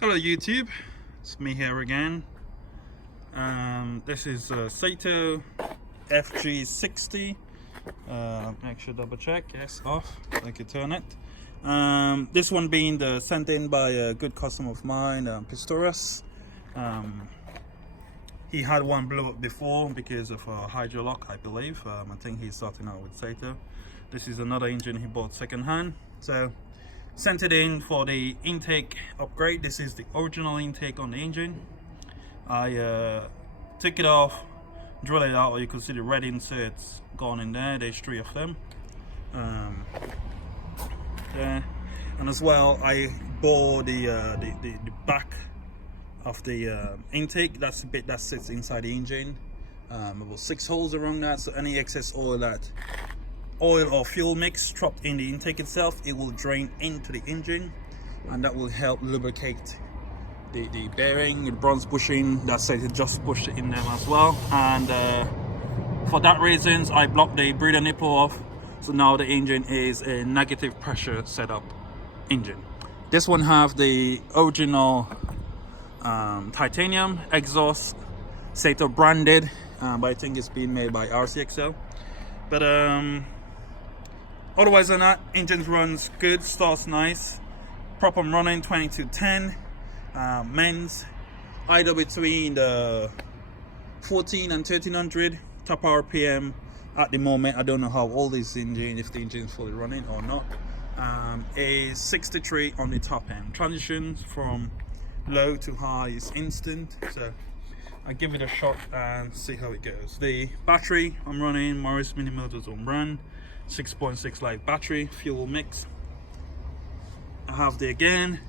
Hello YouTube, it's me here again. This is Saito FG-60. Actually double check, yes, off, I can turn it. This one being sent in by a good customer of mine, Pistorius. He had one blow up before because of a hydrolock, I believe. I think he's starting out with Saito. This is another engine he bought second hand. So sent it in for the intake upgrade. This is the original intake on the engine. I took it off, drill it out. You can see the red inserts gone in there. There's 3 of them. There. And as well, I bore the back of the intake. That's the bit that sits inside the engine. About 6 holes around that, so any excess oil or fuel mix trapped in the intake itself, it will drain into the engine, and that will help lubricate the bearing, the bronze bushing. That's it, just pushed it in there as well. And for that reasons, I blocked the breather nipple off, so now the engine is a negative pressure setup engine. This one have the original titanium exhaust, Saito branded, but I think it's being made by RCXL. But otherwise than that, engine runs good, starts nice, proper running, 2210, men's either between the 14 and 1300 top RPM at the moment. I don't know how old this engine, if the engine is fully running or not. A 63 on the top end. Transitions from low to high is instant, so I give it a shot and see how it goes. The battery I'm running Morris Mini Motors on brand, 6.6 light battery, fuel mix. I have the again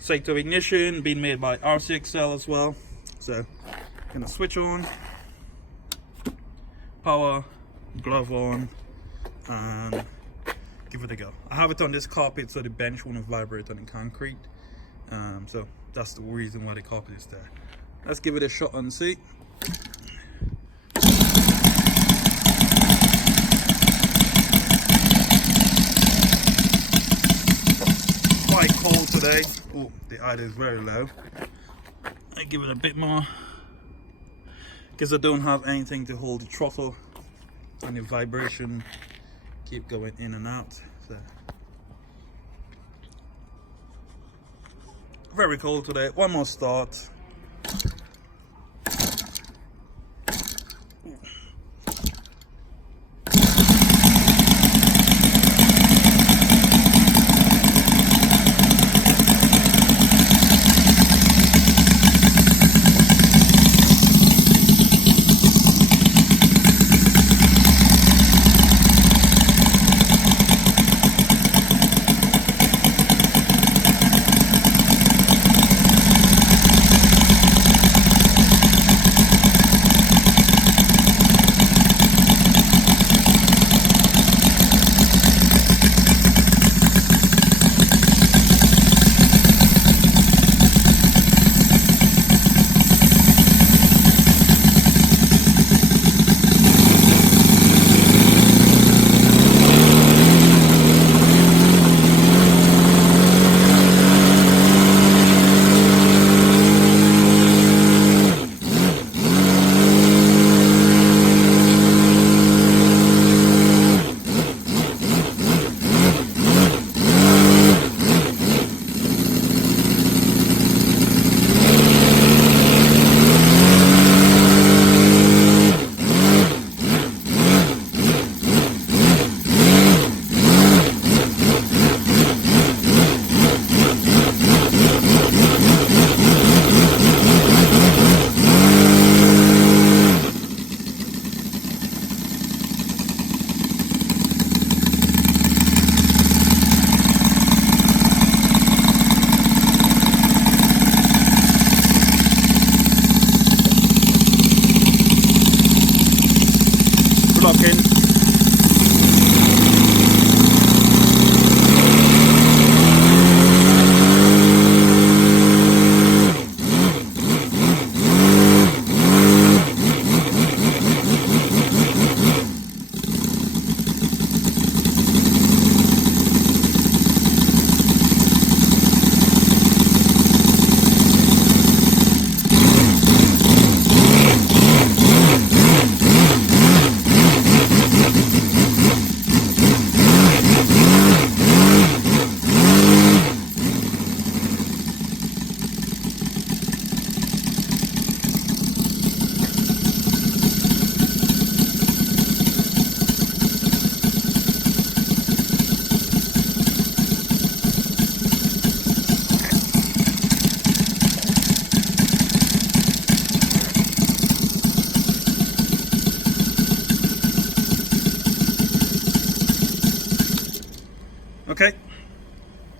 Saito ignition, being made by RCXL as well. So gonna switch on, power, glove on, and give it a go. I have it on this carpet so the bench won't vibrate on the concrete. So that's the reason why the carpet is there. Let's give it a shot and see. Quite cold today. Oh, the idle is very low. I give it a bit more because I don't have anything to hold the throttle, and the vibration keep going in and out. So very cold today. One more start.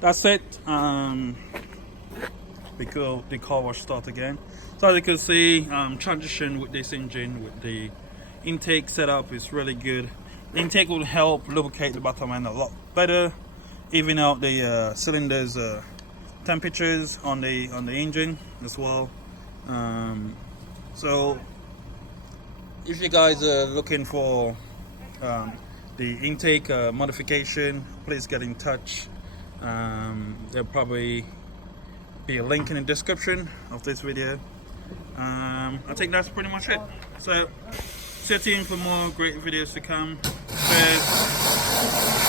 that's it. The car wash start again. So as you can see, transition with this engine with the intake setup is really good. The intake will help lubricate the bottom end a lot better, even out the cylinders temperatures on the engine as well. So if you guys are looking for the intake modification, please get in touch. There'll probably be a link in the description of this video. I think that's pretty much it. So stay tuned for more great videos to come. Cheers.